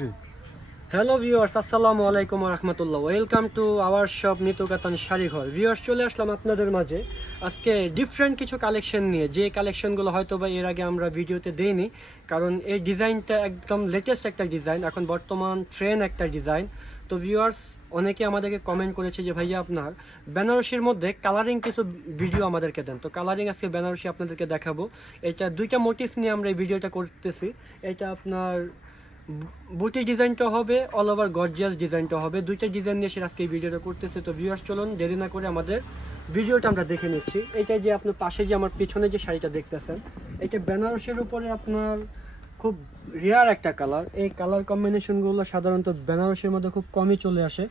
Three hello viewers আসসালামু আলাইকুম রহমতুল্লাহ। ওয়েলকাম টু আওয়ার শপ নিতুকাতান শাড়িঘর ভিউয়ার্স চলে আসলাম আপনাদের মাঝে। আজকে ডিফারেন্ট কিছু কালেকশন নিয়ে। যে কালেকশনগুলো হয়তো বা এর আগে আমরা ভিডিওতে দেইনি, কারণ এই ডিজাইনটা একদম লেটেস্ট একটা ডিজাইন এখন বর্তমান ট্রেন্ড একটা ডিজাইন তো ভিউয়ার্স অনেকে আমাদেরকে কমেন্ট করেছে যে, ভাইয়া, আপনার বেনারসির মধ্যে কালারিং কিছু ভিডিও আমাদেরকে দেন। তো কালারিং আজকে বেনারসি আপনাদেরকে দেখাবো। এটা দুইটা মোটিভ নিয়ে আমরা এই ভিডিওটা করতেছি। এটা আপনার বুটি ডিজাইনটা হবে অল ওভার গর্জিয়াস ডিজাইনটা হবে। দুইটা ডিজাইন নিয়ে সে আজকে ভিডিওটা করতেছে। তো ভিউয়ার্স চলুন দেরি না করে আমাদের ভিডিওটা আমরা দেখে নিচ্ছি। এটা যে আপনার পাশে যে আমার পিছনে যে শাড়িটা দেখতেছেন, এটা বেনারসের উপরে আপনার খুব রেয়ার একটা কালার এই কালার কম্বিনেশনগুলো সাধারণত বেনারসের মধ্যে খুব কমই চলে আসে।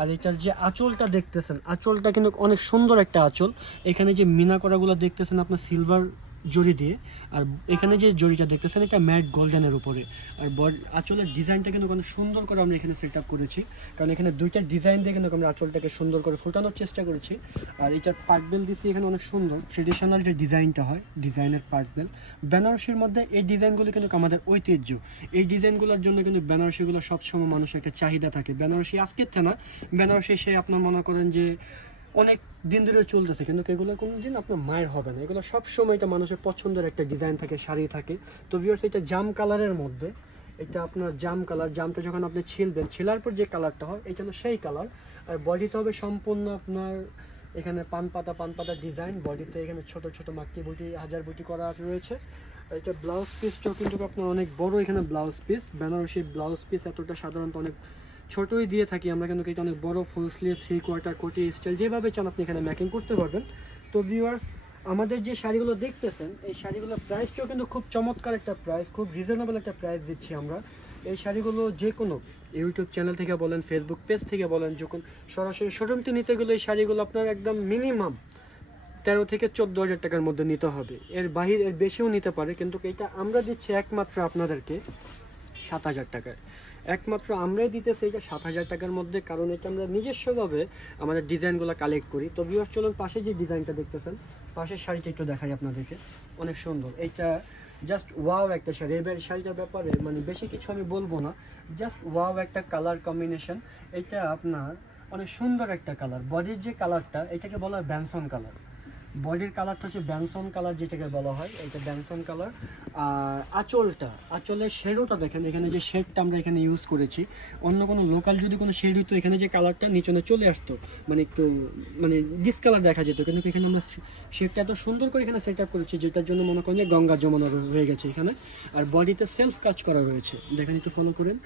আর এটার যে আঁচলটা দেখতেছেন, আঁচলটা কিন্তু অনেক সুন্দর একটা আঁচল। এখানে যে মিনা করাগুলো দেখতেছেন, আপনার সিলভার জড়ি দিয়ে। আর এখানে যে জড়িটা দেখতেছেন, এটা ম্যাট গোল্ডেনের উপরে। আর বড- আঁচলের ডিজাইনটা কিন্তু অনেক সুন্দর করে আমরা এখানে সেট আপ করেছি। কারণ এখানে দুইটা ডিজাইন দিয়ে কিন্তু আমরা আঁচলটাকে সুন্দর করে ফোটানোর চেষ্টা করেছি। আর এটার পার্টবেল দিছি এখানে অনেক সুন্দর। ট্রেডিশনাল যে ডিজাইনটা হয়, ডিজাইনের পার্টবেল বেনারসির মধ্যে এই ডিজাইনগুলো কিন্তু আমাদের ঐতিহ্য। এই ডিজাইনগুলোর জন্য কিন্তু বেনারসিগুলো সবসময় মানুষের একটা চাহিদা থাকে। বেনারসি আজকের না। বেনারসি সে আপনার মনে করেন যে অনেক দিন ধরে চলতেছে, কিন্তু এগুলো কোনো দিন আপনার মায়ের হবে না। এগুলো সব সময় এটা মানুষের পছন্দের একটা ডিজাইন থাকে, শাড়ি থাকে। তো ভিউয়ার্স এটা জাম কালারের মধ্যে, এটা আপনার জাম কালার জামটা যখন আপনি ছিলবেন, ছিলার পর যে কালারটা হয়, এটা হলো সেই কালার আর বডিতে হবে সম্পূর্ণ আপনার এখানে পান পাতা পান পাতা ডিজাইন বডিতে এখানে ছোট ছোট মাক্কি বুটি, হাজার বুটি করা রয়েছে। এটা ব্লাউজ পিসটাও কিন্তু আপনার অনেক বড় এখানে blouse piece Benarasi blouse piece এতটা সাধারণত অনেক ছোটই দিয়ে থাকি, আমরা কিন্তু এটা অনেক বড় ফুল স্লিভ থ্রি কোয়ার্টার কোটি স্টাইল যেভাবে চান আপনি এখানে ম্যাকিং করতে পারবেন। তো ভিউয়ার্স আমাদের যে শাড়িগুলো দেখতেছেন, এই শাড়িগুলোর প্রাইসটাও কিন্তু খুব চমৎকার একটা প্রাইস খুব রিজনেবল একটা প্রাইস দিচ্ছি আমরা। এই শাড়িগুলো যে কোনো ইউটিউব চ্যানেল থেকে বলেন ফেসবুক পেজ থেকে বলেন যখন সরাসরি শোরুমতে নিতে গেলে এই শাড়িগুলো আপনার একদম মিনিমাম তেরো থেকে চোদ্দ হাজার টাকার মধ্যে নিতে হবে। এর বাহির এর বেশিও নিতে পারে, কিন্তু এটা আমরা দিচ্ছি একমাত্র আপনাদেরকে সাত হাজার টাকায়। একমাত্র আমরাই দিতেছি এটা সাত হাজার টাকার মধ্যে, কারণ এটা আমরা নিজস্বভাবে আমাদের ডিজাইনগুলো কালেক্ট করি। তো ভিউয়ার্স চলুন পাশে যে ডিজাইনটা দেখতেছেন পাশের শাড়িটা একটু দেখাই আপনাদেরকে। অনেক সুন্দর। এইটা জাস্ট ওয়াও একটা শাড়ি। এবার শাড়িটার ব্যাপারে মানে বেশি কিছু আমি বলব না। জাস্ট ওয়াও একটা কালার কম্বিনেশন এটা আপনার অনেক সুন্দর একটা কালার বডির যে কালারটা এটাকে বলা হয় ব্যানসন কালার বডির কালারটা হচ্ছে ব্যানসন কালার যেটাকে বলা হয়। এটা ব্যানসন কালার আর আঁচলটা, আঁচলের শেডোটা দেখেন, এখানে যে শেডটা আমরা এখানে ইউজ করেছি। অন্য কোনো লোকাল যদি কোনো শেড হতো এখানে যে কালারটা নিচনে চলে আসতো মানে একটু মানে ডিসকালার দেখা যেত, কিন্তু এখানে আমরা শেডটা এত সুন্দর করে এখানে সেট আপ করেছি, যেটার জন্য মনে করেন যে গঙ্গা জমানো হয়ে গেছে এখানে। আর বডিতে সেলফ কাজ করা রয়েছে। দেখেন একটু ফলো করেন।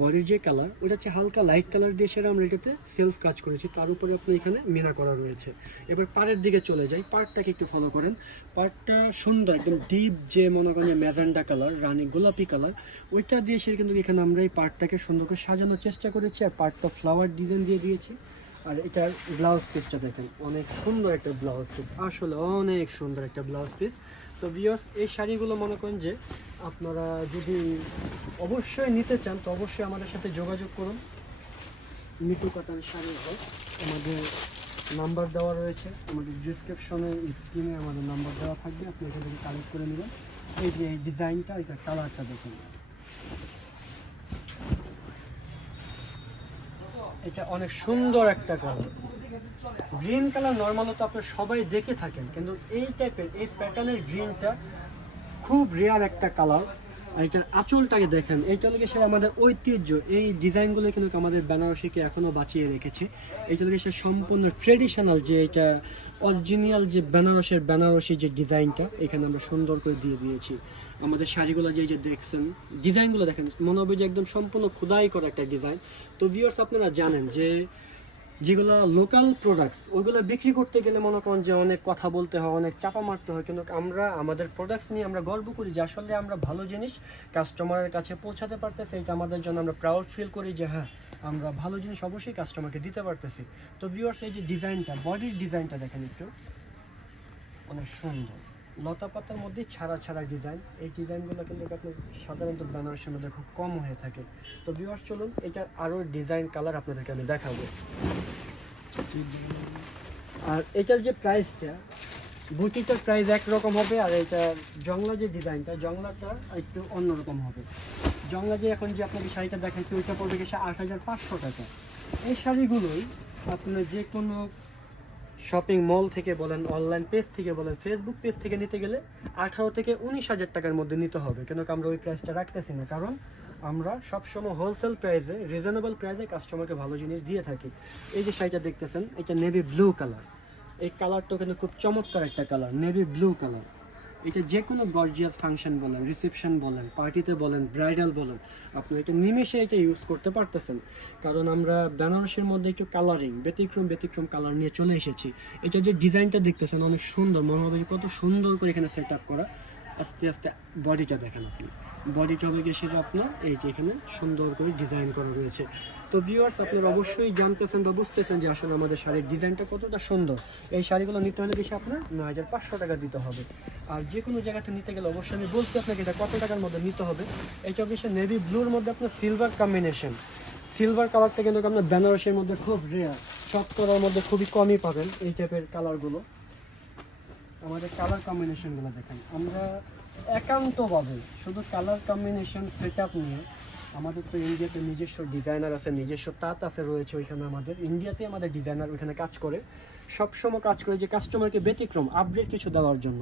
বডির যে কালার ওটা হচ্ছে হালকা লাইট কালার দিয়ে সেটা আমরা এটাতে সেলফ কাজ করেছি। তার উপরে আপনি এখানে মিনা করা রয়েছে। এবার পাড়ের দিকে চলে যাই। পার্টটাকে একটু ফলো করেন। পার্টটা সুন্দর, একদম ডিপ যে মনে করেন ম্যাজেন্ডা কালার, রানি গোলাপি কালার, ওইটা দিয়ে সে কিন্তু এখানে আমরা এই পার্টটাকে সুন্দর করে সাজানোর চেষ্টা করেছি আর পার্টটা ফ্লাওয়ার ডিজাইন দিয়ে দিয়েছি। আর এটার ব্লাউজ পিসটা দেখেন, অনেক সুন্দর একটা ব্লাউজ পিস আসলে অনেক সুন্দর একটা ব্লাউজ পিস তো ভিওস এই শাড়িগুলো মনে করেন যে আপনারা যদি অবশ্যই নিতে চান, তো অবশ্যই আমাদের সাথে যোগাযোগ করুন। মিটু কাতান শাড়ি হয় আমাদের নাম্বার দেওয়া রয়েছে, আমাদের ডিসক্রিপশনে স্ক্রিনে আমাদের নাম্বার দেওয়া থাকবে আপনি এখান থেকে কালেক্ট করে নেবেন। এই যে এই ডিজাইনটা, এটা কালারটা দেখুন। এটা অনেক সুন্দর একটা কালার গ্রিন কালার নর্মালত আপনার সবাই দেখে থাকেন, কিন্তু এই টাইপের এই প্যাটার্নের গ্রিনটা খুব রেয়ার একটা কালার আর এটার আঁচলটাকে দেখেন, এইটা হলো সে আমাদের ঐতিহ্য। এই ডিজাইনগুলো কিন্তু আমাদের বেনারসিকে এখনও বাঁচিয়ে রেখেছে। এইটা হলো সে সম্পূর্ণ ট্রেডিশনাল যে এটা অরিজিনাল যে বেনারসের বেনারসি যে ডিজাইনটা, এখানে আমরা সুন্দর করে দিয়ে দিয়েছি। আমাদের শাড়িগুলো যে যে দেখছেন, ডিজাইনগুলো দেখেন, মনে হবে যে একদম সম্পূর্ণ খোদাই করা একটা ডিজাইন। তো ভিউয়ার্স আপনারা জানেন যে যেগুলো লোকাল প্রোডাক্টস ওইগুলো বিক্রি করতে গেলে মনে করেন যে অনেক কথা বলতে হয়, অনেক চাপা মারতে হয়। কিন্তু আমরা, আমাদের প্রোডাক্টস নিয়ে আমরা গর্ব করি যে আসলে আমরা ভালো জিনিস কাস্টমারের কাছে পৌঁছাতে পারতেছি। এটা আমাদের জন্য আমরা প্রাউড ফিল করি যে হ্যাঁ আমরা ভালো জিনিস অবশ্যই কাস্টমারকে দিতে পারতেছি। তো ভিউয়ার্স এই যে ডিজাইনটা বডির ডিজাইনটা দেখেন একটু। অনেক সুন্দর। লতা পাতার মধ্যে ছাড়া ছাড়া ডিজাইন। এই ডিজাইনগুলো কিন্তু আপনার সাধারণত বেনারসের মধ্যে খুব কম হয়ে থাকে। তো ভিউয়ার্স চলুন, এটার আরও ডিজাইন কালার আপনাদেরকে আমি দেখাবো। আর এটার যে প্রাইসটা বুটিটার প্রাইস একরকম হবে আর এটা জংলা যে ডিজাইনটা, জংলাটা একটু অন্যরকম হবে। জংলা যে এখন যে আপনাকে শাড়িটা দেখাচ্ছি, ওইটা পড়বে গেছে আট হাজার পাঁচশো টাকা। এই শাড়িগুলোই আপনার যে কোনো শপিং মল থেকে বলেন, অনলাইন পেজ থেকে বলেন ফেসবুক পেজ থেকে নিতে গেলে আঠারো থেকে উনিশ হাজার টাকার মধ্যে নিতে হবে। কেন আমরা ওই প্রাইসটা রাখতেছি না? কারণ আমরা সবসময় হোলসেল প্রাইসে রিজনেবল প্রাইসে কাস্টমারকে ভালো জিনিস দিয়ে থাকি। এই যে শাড়িটা দেখতেছেন, এটা নেভি ব্লু কালার এই কালারটা কিন্তু খুব চমৎকার একটা কালার নেভি ব্লু কালার এটা যে কোনো গর্জিয়াস ফাংশন বলেন, রিসেপশন বলেন, পার্টিতে বলেন, ব্রাইডাল বলেন, আপনি এটা নিমেষে এটা ইউজ করতে পারতেছেন। কারণ আমরা বেনারসের মধ্যে একটু কালারিং ব্যতিক্রম ব্যতিক্রম কালার নিয়ে চলে এসেছি। এটা যে ডিজাইনটা দেখতেছেন, অনেক সুন্দর, মনে হবে কত সুন্দর করে এখানে সেট আপ করা। আস্তে আস্তে বডিটা দেখেন আপনি। বডিটা হবে সেটা আপনার এই যে এখানে সুন্দর করে ডিজাইন করা রয়েছে। তো ভিউয়ার্স আপনারা অবশ্যই জানতেছেন বা বুঝতেছেন যে আসলে আমাদের শাড়ির ডিজাইনটা কতটা সুন্দর। এই শাড়িগুলো নিতে হলে বেশি আপনার নয় হাজার পাঁচশো টাকা দিতে হবে। আর যে কোনো জায়গাতে নিতে গেলে অবশ্যই আমি বলছি আপনাকে এটা কত টাকার মধ্যে নিতে হবে। এটা হচ্ছে নেভি ব্লুর মধ্যে আপনার সিলভার কম্বিনেশন সিলভার কালারটা কিন্তু আপনার বেনারসের মধ্যে খুব রেয়ার কালার মধ্যে খুবই কমই পাবেন এই টাইপের কালারগুলো আমাদের কালার কম্বিনেশনগুলো দেখেন। আমরা একান্তভাবে শুধু কালার কম্বিনেশন সেট আপ নিয়ে আমাদের তো ইন্ডিয়াতে নিজস্ব ডিজাইনার আছে নিজস্ব তাঁত আছে রয়েছে ওইখানে আমাদের। ইন্ডিয়াতে আমাদের ডিজাইনার ওইখানে কাজ করে। সবসময় কাজ করে যে কাস্টমারকে ব্যতিক্রম আপডেট কিছু দেওয়ার জন্য।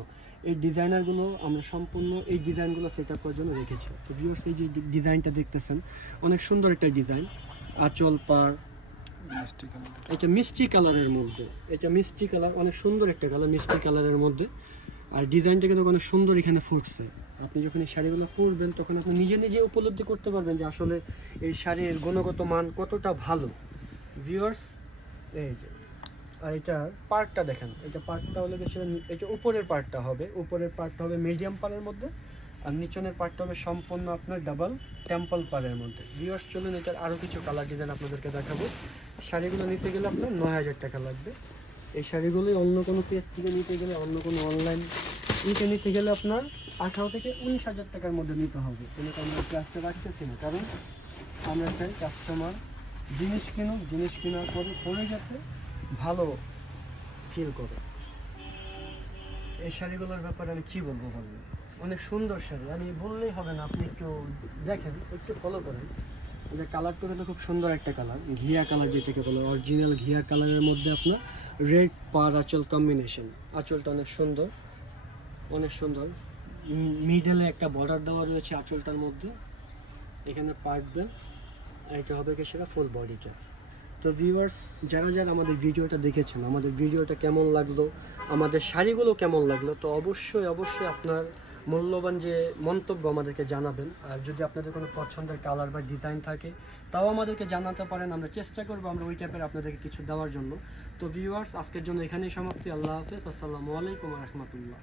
এই ডিজাইনারগুলো আমরা সম্পূর্ণ এই ডিজাইনগুলো সেট আপ করার জন্য রেখেছি। তো ভিউয়ার্স এই যে ডিজাইনটা দেখতেছেন অনেক সুন্দর একটা ডিজাইন আঁচল পার এটা মিষ্টি কালারের মধ্যে। এটা মিষ্টি কালার অনেক সুন্দর একটা কালার মিষ্টি কালারের মধ্যে। আর ডিজাইনটা কিন্তু অনেক সুন্দর এখানে ফুটছে। আপনি যখন এই শাড়িগুলো পরবেন, তখন আপনি নিজে নিজে উপলব্ধি করতে পারবেন যে আসলে এই শাড়ির গুণগত মান কতটা ভালো। ভিউয়ার্স এই যে, আর এটা পার্টটা দেখেন, এটা পার্টটা হলে বেশি এটা উপরের পার্টটা হবে, উপরের পার্টটা হবে মিডিয়াম পারের মধ্যে, আর নিচনের পার্টটা হবে সম্পূর্ণ আপনার ডাবল টেম্পল পারের মধ্যে। ভিউয়ার্স চলুন এটার আরও কিছু কালার ডিজাইন আপনাদেরকে দেখাবো। শাড়িগুলো নিতে গেলে আপনার নয় হাজার টাকা লাগবে। এই শাড়িগুলি অন্য কোনো পেজ থেকে নিতে গেলে, অন্য কোনো অনলাইন ইতে নিতে গেলে আপনার আঠারো থেকে উনিশ হাজার টাকার মধ্যে নিতে হবে। কিন্তু আমরা ক্লাসটা রাখতেছি না। কারণ আমরা চাই কাস্টমার জিনিস কিনুক, জিনিস কেনার পরে পরে যাতে ভালো ফিল করে। এই শাড়িগুলোর ব্যাপারে আমি কী বলব বলুন? অনেক সুন্দর শাড়ি। আমি বললেই হবে না, আপনি একটু দেখেন, একটু ফলো করেন। যে কালারটা কিন্তু খুব সুন্দর একটা কালার ঘিয়া কালার যেটাকে বলে অরিজিনাল ঘিয়া কালারের মধ্যে আপনার রেড পার আঁচল কম্বিনেশন আঁচলটা অনেক সুন্দর। অনেক সুন্দর। মিডলে একটা বর্ডার দেওয়া রয়েছে আঁচলটার মধ্যে। এখানে পার্ট দেন। এটা হবে কি সেটা ফুল বডিটা তো ভিউয়ার্স যারা যারা আমাদের ভিডিওটা দেখেছেন, আমাদের ভিডিওটা কেমন লাগল, আমাদের শাড়িগুলো কেমন লাগল, তো অবশ্যই অবশ্যই আপনার মূল্যবান যে মন্তব্য আমাদেরকে জানাবেন, আর যদি আপনাদের কোনো পছন্দের কালার বা ডিজাইন থাকে, তাও আমাদেরকে জানাতে পারেন। আমরা চেষ্টা করব আমরা ওই টাইপের আপনাদেরকে কিছু দেওয়ার জন্য। তো ভিউয়ার্স আজকের জন্য এখানেই সমাপ্তি। আল্লাহ হাফেজ। আসসালামু আলাইকুম রহমতুল্লাহ।